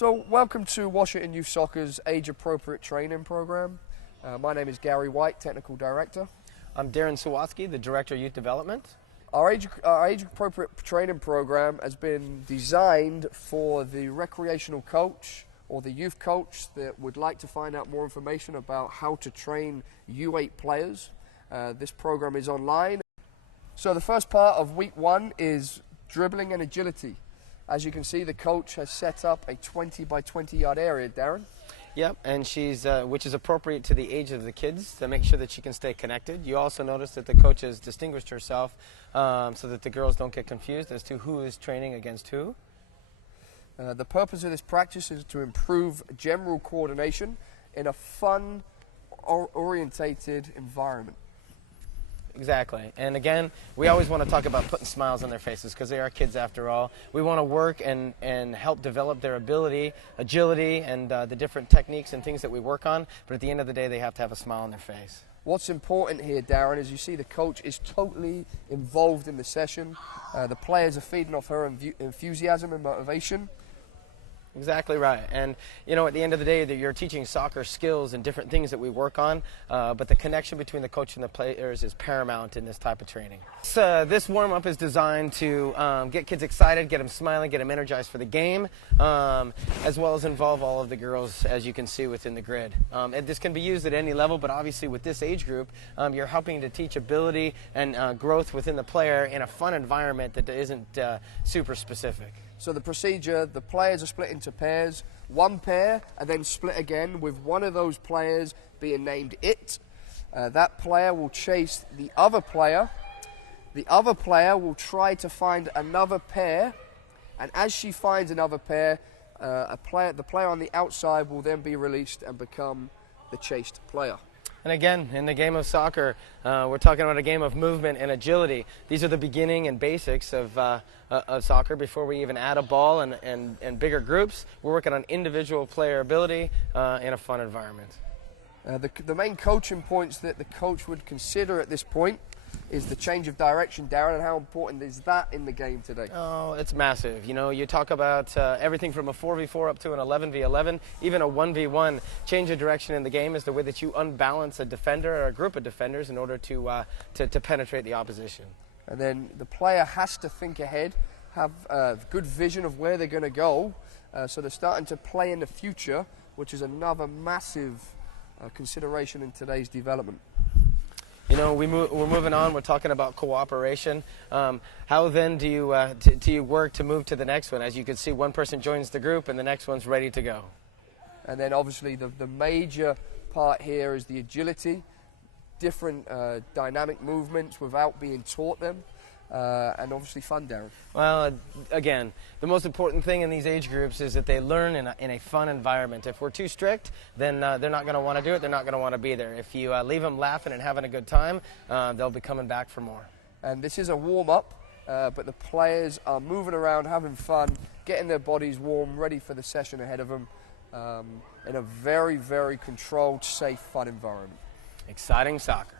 So welcome to Washington Youth Soccer's age-appropriate training program. My name is Gary White, Technical Director. I'm Darren Sawatsky, the Director of Youth Development. Our age-appropriate training program has been designed for the recreational coach or the youth coach that would like to find out more information about how to train U8 players. This program is online. So the first part of week 1 is dribbling and agility. As you can see, the coach has set up a 20 by 20 yard area, Darren. Yep, and she's which is appropriate to the age of the kids to make sure that she can stay connected. You also notice that the coach has distinguished herself so that the girls don't get confused as to who is training against who. The purpose of this practice is to improve general coordination in a fun, orientated environment. Exactly. And again, we always want to talk about putting smiles on their faces because they are kids after all. We want to work and help develop their ability, agility, and the different techniques and things that we work on. But at the end of the day, they have to have a smile on their face. What's important here, Darren, is you see the coach is totally involved in the session. The players are feeding off her enthusiasm and motivation. Exactly right. And, you know, at the end of the day, you're teaching soccer skills and different things that we work on, but the connection between the coach and the players is paramount in this type of training. This warm-up is designed to get kids excited, get them smiling, get them energized for the game, as well as involve all of the girls, as you can see within the grid. And this can be used at any level, but obviously with this age group, you're helping to teach ability and growth within the player in a fun environment that isn't super specific. So the procedure, the players are split into pairs, one pair, and then split again with one of those players being named it. That player will chase the other player. The other player will try to find another pair, and as she finds another pair, the player on the outside will then be released and become the chased player. And again, in the game of soccer, we're talking about a game of movement and agility. These are the beginning and basics of soccer before we even add a ball and bigger groups. We're working on individual player ability in a fun environment. The main coaching points that the coach would consider at this point is the change of direction, Darren, and how important is that in the game today? Oh, it's massive. You know, you talk about everything from a 4v4 up to an 11v11, even a 1v1. Change of direction in the game is the way that you unbalance a defender or a group of defenders in order to penetrate the opposition. And then the player has to think ahead, have a good vision of where they're going to go, so they're starting to play in the future, which is another massive consideration in today's development. You know, we're moving on. We're talking about cooperation. How then do you work to move to the next one? As you can see, one person joins the group and the next one's ready to go. And then obviously the major part here is the agility, different dynamic movements without being taught them. And obviously fun, Darren. Well, again, the most important thing in these age groups is that they learn in a fun environment. If we're too strict, then they're not going to want to do it. They're not going to want to be there. If you leave them laughing and having a good time, they'll be coming back for more. And this is a warm-up, but the players are moving around, having fun, getting their bodies warm, ready for the session ahead of them in a very, very controlled, safe, fun environment. Exciting soccer.